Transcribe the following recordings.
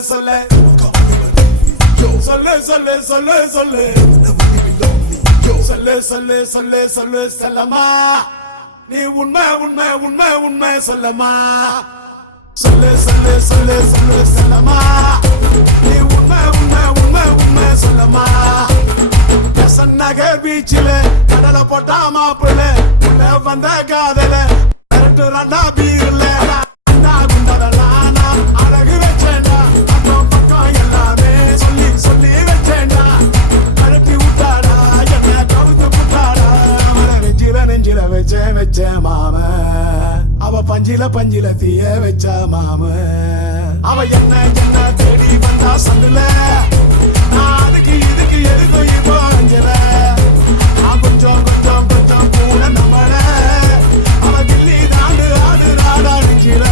சொல்லு சொல்லு சொல்லு சொல்லு சொல்லு சொல்லு சொல்லு சொல்லு சொல்லு செல்லம்மா நீ உண்மை உண்மை உண்மை உண்மை சொல்லம்மா சொல்லு சொல்லு சொல்லு சொல்லு செல்லம்மா நீ உண்மை உண்மை உண்மை உண்மை சொல்லம்மா நகர் பீச்சில கடலை போட்டா மாப்பிள்ள உள்ள வந்த காதல கரட்டு ரெண்டா பீர்ல அழகு வச்சேன்டா அப்புறம் பக்கம் எல்லாமே சொல்லி சொல்லி வச்சேன்டா கழட்டி விட்டாடா என்ன கவுத்து விட்டாடா நெஞ்சில நெஞ்சில வச்சேன் வச்சேன் மாம அவ பஞ்சில பஞ்சில தீய வச்ச மாம அவ என்ன என்ன தேடி வந்தா சந்துல நான் அதுக்கு இதுக்கு எதுக்கு இப்போ அஞ்சல நான் கொஞ்சம் கொஞ்சம் கொஞ்சம் கூட நம்மள அவ கில்லி தாண்டு ஆடு ராடா நெஞ்சில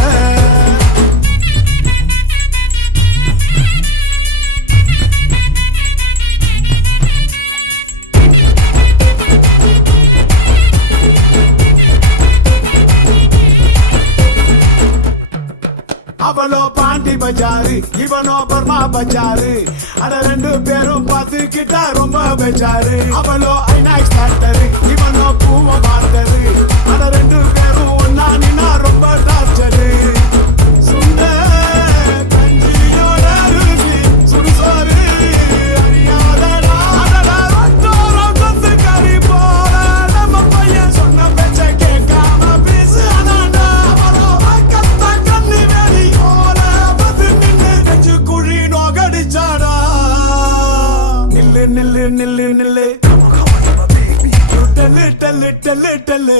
அவளோ பாண்டி பஜாரு இவனோ பர்மா பஜாரு அட ரெண்டு பேரும் பார்த்துக்கிட்டா ரொம்ப பஜாரு அவளோ ஐநாக்ஸ் டாக்டரு இவனோ பூவ மாத்தரு அட ரெண்டு பேரும் ஒன்னா நின்னா ரொம்ப டார்ச்சரு சுண்ட கஞ்சியோட ருசி சுடுசோறு அறியாதடா அடடா ரொட்டோரம் கொத்து கறி போல நம்ம பையன் சொன்ன பேச்ச கேட்காம பேசு அதாண்டா அவளோ கத்த கண்ணி வேடி நில்லு நில்லு நில்லு டல்லு டல்லு டல்லு டல்லு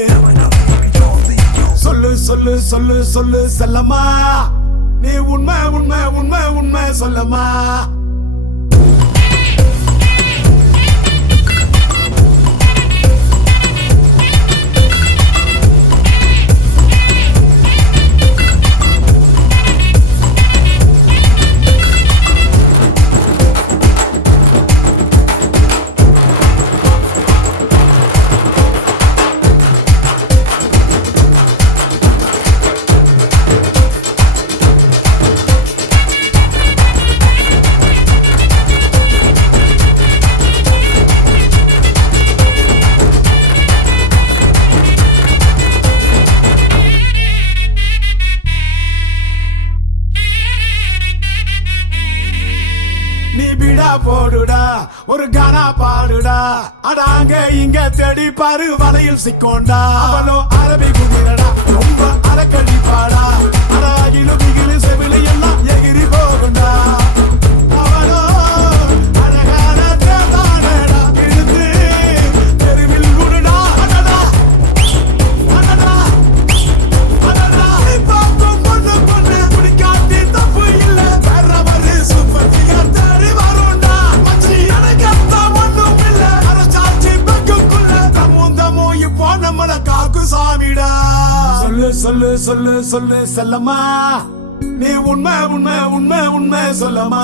சொல்லு சொல்லு சொல்லு சொல்லு செல்லம்மா நீ உண்மை உண்மை உண்மை உண்மை சொல்லம்மா நீ பிடா போடுடா ஒரு கானா பாடுடா அடாங்க இங்க தேடி பாரு வலையில் சிக்கோண்டா அவளோ அரபி குதிரடா ரொம்ப அரக்கடி பாடா அடா இழுபிகிலு செவிலி எல்லாம் எகிரி போகுண்டா அவளோ அழகான தேதானடா இழுத்து தெருவில் விடுடா அடடா அடடா அடடா பாப்போம் பொண்ணு பொண்ணு குடிக்காட்டி தப்பு இல்ல வேற ஒரு சூப்பர் ஃபிகர் சொல்லு சொல்லு சொல்லு சொல்லு செல்லம்மா நீ உண்மை உண்மை உண்மை உண்மை சொல்லம்மா